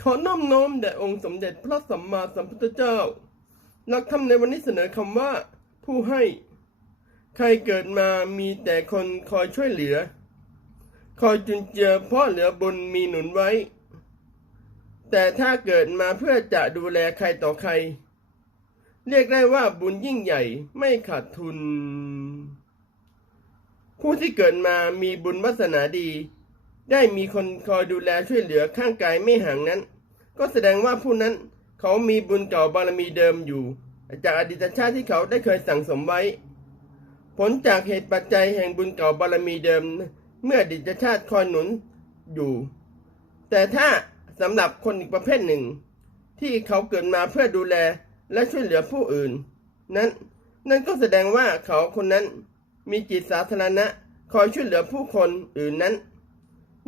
ขอน้อมน้อมแด่องค์สมเด็จพระสัมมาสัมพุทธเจ้าหลักธรรมในวันนี้เสนอคำว่า ผู้ให้ ใครเกิดมามีแต่คนคอยช่วยเหลือ คอยจุนเจือพราะเหลือบุญมีหนุนไว้ แต่ถ้าเกิดมาเพื่อจะดูแลใครต่อใคร เรียกได้ว่าบุญยิ่งใหญ่ไม่ขาดทุน ผู้ที่เกิดมามีบุญวาสนาดี ได้มีคนคอยดูแลช่วยเหลือข้างกายไม่ห่างนั้น ก็แสดงว่าผู้นั้นเขามีบุญเก่าบารมีเดิมอยู่ จากอดีตชาติที่เขาได้เคยสั่งสมไว้ ผลจากเหตุปัจจัยแห่งบุญเก่าบารมีเดิม เมื่ออดีตชาติคอยหนุนอยู่ แต่ถ้าสำหรับคนอีกประเภทหนึ่ง ที่เขาเกิดมาเพื่อดูแลและช่วยเหลือผู้อื่น นั้น นั่นก็แสดงว่าเขาคนนั้นมีจิตสาธารณะคอยช่วยเหลือผู้คนอื่นนั้น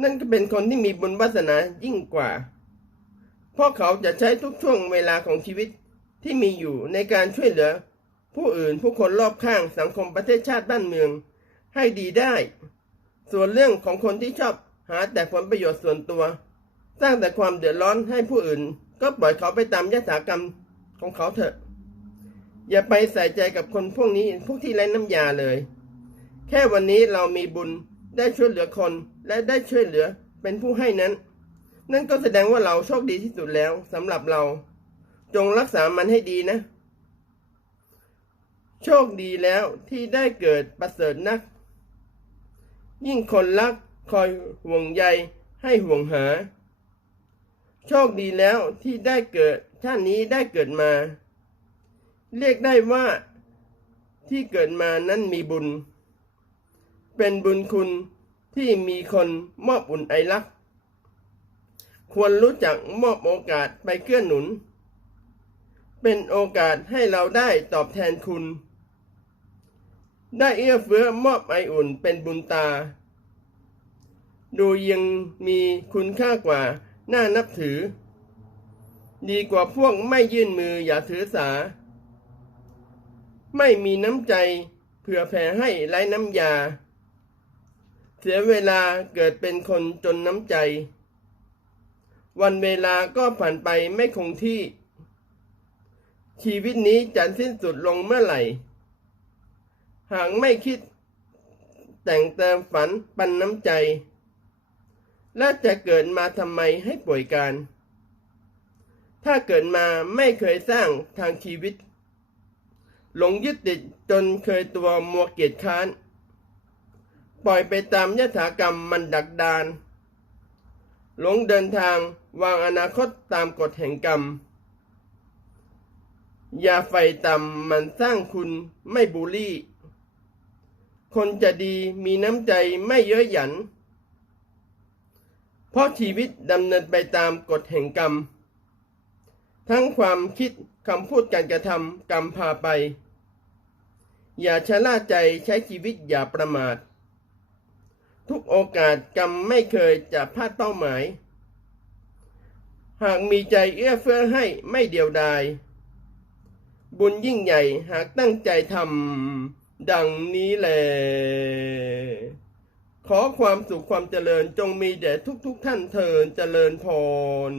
นั่นก็เป็นคนที่มีบุญวาสนายิ่งกว่า เพราะเขาจะใช้ทุกช่วงเวลาของชีวิตที่มีอยู่ในการช่วยเหลือ ผู้อื่นผู้คนรอบข้างสังคมประเทศชาติบ้านเมือง ให้ดีได้ ส่วนเรื่องของคนที่ชอบหาแต่ผลประโยชน์ส่วนตัว สร้างแต่ความเดือดร้อนให้ผู้อื่น ก็ปล่อยเขาไปตามยถากรรมของเขาเถอะ อย่าไปใส่ใจกับคนพวกนี้พวกที่ไร้น้ำยาเลย แค่วันนี้เรามีบุญ ได้ช่วยเหลือคนและได้ช่วยเหลือเป็นผู้ให้นั้น นั่นก็แสดงว่าเราโชคดีที่สุดแล้วสำหรับเรา จงรักษามันให้ดีนะ โชคดีแล้วที่ได้เกิดประเสริฐนัก ยิ่งคนรักคอยห่วงใยให้ห่วงหา โชคดีแล้วที่ได้เกิดชาตินี้ได้เกิดมา เรียกได้ว่าที่เกิดมานั้นมีบุญ เป็นบุญคุณที่มีคนมอบอุ่นไอรัก ควรรู้จักมอบโอกาสไปเกื้อหนุน เป็นโอกาสให้เราได้ตอบแทนคุณ ได้เอื้อเฟื้อมอบไออุ่นเป็นบุญตา ดูยังมีคุณค่ากว่าน่านับถือ ดีกว่าพวกไม่ยื่นมืออย่าถือสา ไม่มีน้ำใจเผื่อแผ่ให้ไร้น้ำยา เสียเวลาเกิดเป็นคนจนน้ำใจ วันเวลาก็ผ่านไปไม่คงที่ ชีวิตนี้จะสิ้นสุดลงเมื่อไหร่ หากไม่คิด แต่งเติมฝันปันน้ำใจ และจะเกิดมาทำไมให้ป่วยการ ถ้าเกิดมาไม่เคยสร้างทางชีวิต หลงยึดติดจนเคยตัวมัวเกียจค้าน ปล่อยไปตามยถากรรมมันดักดาน หลงเดินทางวางอนาคตตามกฎแห่งกรรม อย่าไฟต่ำมันสร้างคุณไม่บูลลี่ คนจะดีมีน้ำใจไม่เย้ยหยัน เพราะชีวิตดำเนินไปตามกฎแห่งกรรม ทั้งความคิดคำพูดการกระทำกรรมพาไป อย่าชะล่าใจใช้ชีวิตอย่าประมาท ทุกโอกาสกรรมไม่เคยจะพลาดเป้าหมาย หากมีใจเอื้อเฟื้อให้ไม่เดียวดาย บุญยิ่งใหญ่หากตั้งใจทำดังนี้แลขอความสุขความเจริญจงมีแด่ทุกๆทท่านเทินเจริญพร